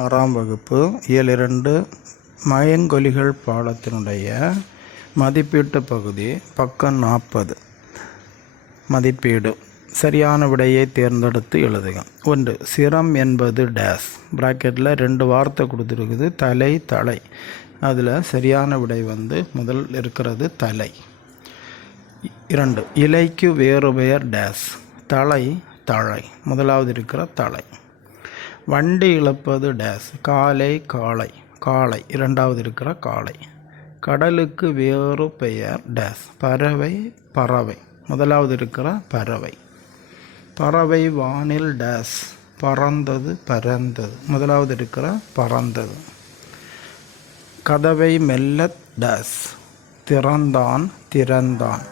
ஆறாம் வகுப்பு இயல் 2 மயங்கொலிகள் பாடத்தினுடைய மதிப்பீட்டு பகுதி பக்கம் 40. மதிப்பீடு. சரியான விடையை தேர்ந்தெடுத்து எழுதுக. 1. சிரம் என்பது டேஸ். பிராக்கெட்டில் 2 வார்த்தை கொடுத்துருக்குது, தலை தலை. அதில் சரியான விடை முதல் இருக்கிறது தலை. 2. இலைக்கு வேறு பெயர் டேஸ். தலை தழை. முதலாவது இருக்கிற தலை. வண்டி இழப்பது டேஸ். காலை காளை. காளை இரண்டாவது இருக்கிற காளை. கடலுக்கு வேறு பெயர் டேஸ். பறவை பறவை. முதலாவது இருக்கிற பறவை. பறவை வானில் டேஸ். பறந்தது பறந்தது. முதலாவது இருக்கிற பறந்தது. கதவை மெல்ல டேஸ். திறந்தான் திறந்தான்.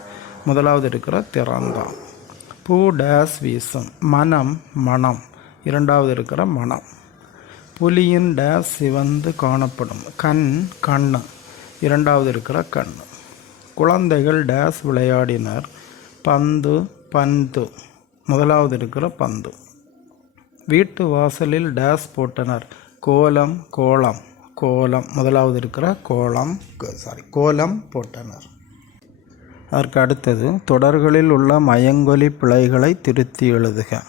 முதலாவது இருக்கிற திறந்தான். பூ டேஸ் வீசும். மனம் மனம். இரண்டாவது இருக்கிற மனம். புலியின் டேஸ் சிவந்து காணப்படும். கண் கண்ணு. இரண்டாவது இருக்கிற கண். குழந்தைகள் டேஸ் விளையாடினர். பந்து பந்து. முதலாவது இருக்கிற பந்து. வீட்டு வாசலில் டேஸ் போட்டனர். கோலம் கோலம் கோலம். முதலாவது இருக்கிற கோலம் போட்டனர். அதற்கு அடுத்தது தொடர்களில் உள்ள மயங்கொலி பிழைகளை திருத்தி எழுதுக.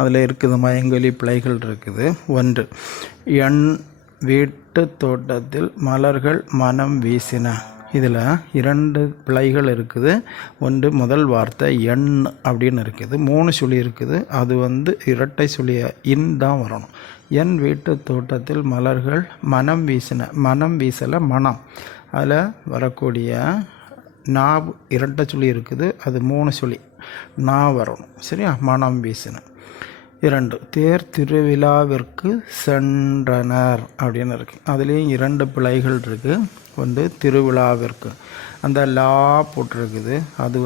அதில் இருக்குது மயங்கொலி பிழைகள் இருக்குது. 1. என் வீட்டு தோட்டத்தில் மலர்கள் மனம் வீசின. இதில் 2 பிழைகள் இருக்குது. 1 முதல் வார்த்தை எண் அப்படின்னு இருக்குது. 3 சுழி இருக்குது. அது இரட்டை சுழிய இன் தான் வரணும். என் வீட்டு தோட்டத்தில் மலர்கள் மனம் வீசின. மனம் வீசலை மனம். அதில் வரக்கூடிய நா இரட்டை சுழி இருக்குது. அது 3 சுழி நா வரணும். சரியா? மனம் வீசின. 2. தேர் திருவிழாவிற்கு சென்றனர் அப்படின்னு இருக்குது. அதுலேயும் 2 பிழைகள் இருக்குது. 1 திருவிழாவிற்கு. அந்த லா போட்டிருக்குது. அது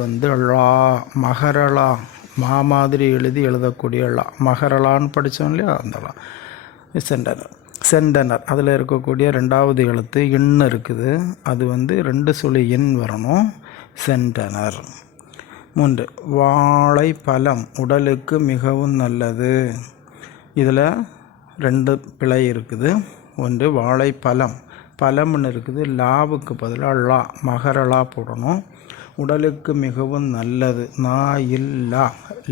லா மகரலா. மா மாதிரி எழுதக்கூடிய லா. மகரலான்னு படித்தோம் இல்லையா? அந்த லா. சென்றனர் சென்றனர். அதில் இருக்கக்கூடிய 2வது எழுத்து இன்னு இருக்குது. அது 2 சுழி இன் வரணும். சென்றனர். 3. வாழைப்பழம் உடலுக்கு மிகவும் நல்லது. இதில் 2 பிழை இருக்குது. 1 வாழைப்பழம் பழம்னு இருக்குது. லாவுக்கு பதிலாக லா மகரலா போடணும். உடலுக்கு மிகவும் நல்லது. நான் இல்லா.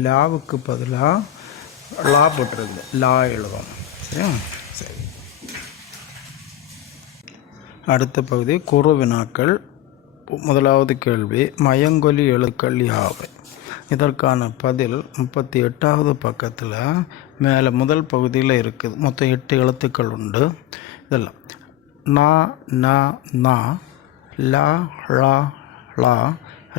லாவுக்கு பதிலாக லா போட்டிருக்குது. லா எழுதணும். சரியா? சரி. அடுத்த பகுதி குறு வினாக்கள். முதலாவது கேள்வி, மயங்கொலி எழுத்துக்கள் யாவை? இதற்கான பதில் 38வது பக்கத்தில் மேலே முதல் பகுதியில் இருக்குது. மொத்தம் 8 எழுத்துக்கள் உண்டு. இதெல்லாம் நா நா நா, லா லா லா,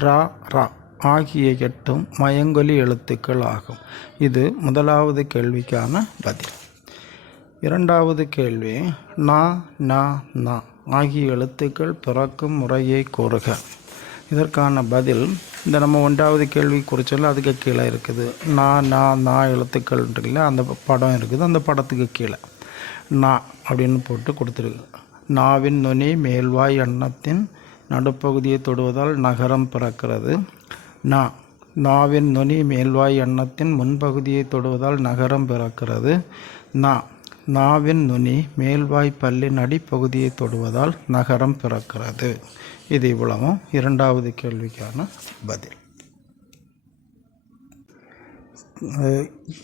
ரா ரா ஆகிய 8 மயங்கொலி எழுத்துக்கள் ஆகும். இது முதலாவது கேள்விக்கான பதில். இரண்டாவது கேள்வி, நா நா நா ஆகிய எழுத்துக்கள் பிறக்கும் முறையை கூறுக. இதற்கான பதில் நம்ம 1வது கேள்வி குறிச்சொல்ல அதுக்கு கீழே இருக்குது. நா நா நா எழுத்துக்கள் இருக்குல்ல, அந்த படம் இருக்குது. அந்த படத்துக்கு கீழே நா அப்படின்னு போட்டு கொடுத்துருக்கு. நாவின் நுனி மேல்வாய் அன்னத்தின் நடுப்பகுதியை தொடுவதால் நகரம் பிறக்கிறது. நாவின் நுனி மேல்வாய் அன்னத்தின் முன்பகுதியை தொடுவதால் நகரம் பிறக்கிறது. நாவின் நுனி மேல்வாய் பல்லின் அடிப்பகுதியை தொடுவதால் நகரம் பிறக்கிறது. இது இவ்வளவும் 2வது கேள்விக்கான பதில்.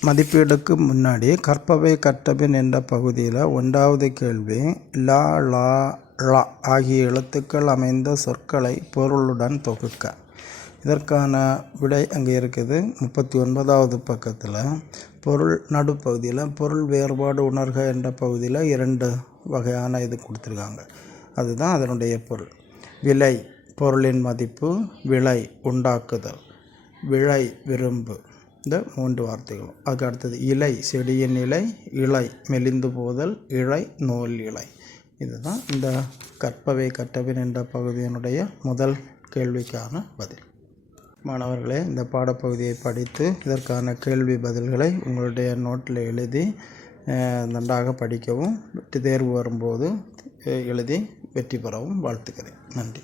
மதிப்பீடுக்கு முன்னாடி கற்பவை கற்றபின் என்ற பகுதியில் 1வது கேள்வி, லா லா லா ஆகிய எழுத்துக்கள் அமைந்த சொற்களை பொருளுடன் தொகுக்க. இதற்கான விடை அங்கே இருக்குது. 39வது பக்கத்தில் பொருள் நடுப்பகுதியில் பொருள் வேறுபாடு உணர்க என்ற பகுதியில் 2 வகையான இது கொடுத்துருக்காங்க. அதுதான் அதனுடைய பொருள். விலை பொருளின் மதிப்பு, விலை உண்டாக்குதல், விளை விரும்பு. இந்த 3 வார்த்தைகளும். அதுக்கு அடுத்தது இலை செடியின் இலை, இலை மெலிந்து போதல், இழை நூல் இலை. இதுதான் இந்த கற்பவை கற்றபின் என்ற பகுதியினுடைய முதல் கேள்விக்கான பதில். மாணவர்களே, இந்த பாடப்பகுதியை படித்து இதற்கான கேள்வி பதில்களை உங்களுடைய நோட்டில் எழுதி நன்றாக படிக்கவும், தேர்வு வரும்போது எழுதி வெற்றி பெறவும் வாழ்த்துக்கிறேன். நன்றி.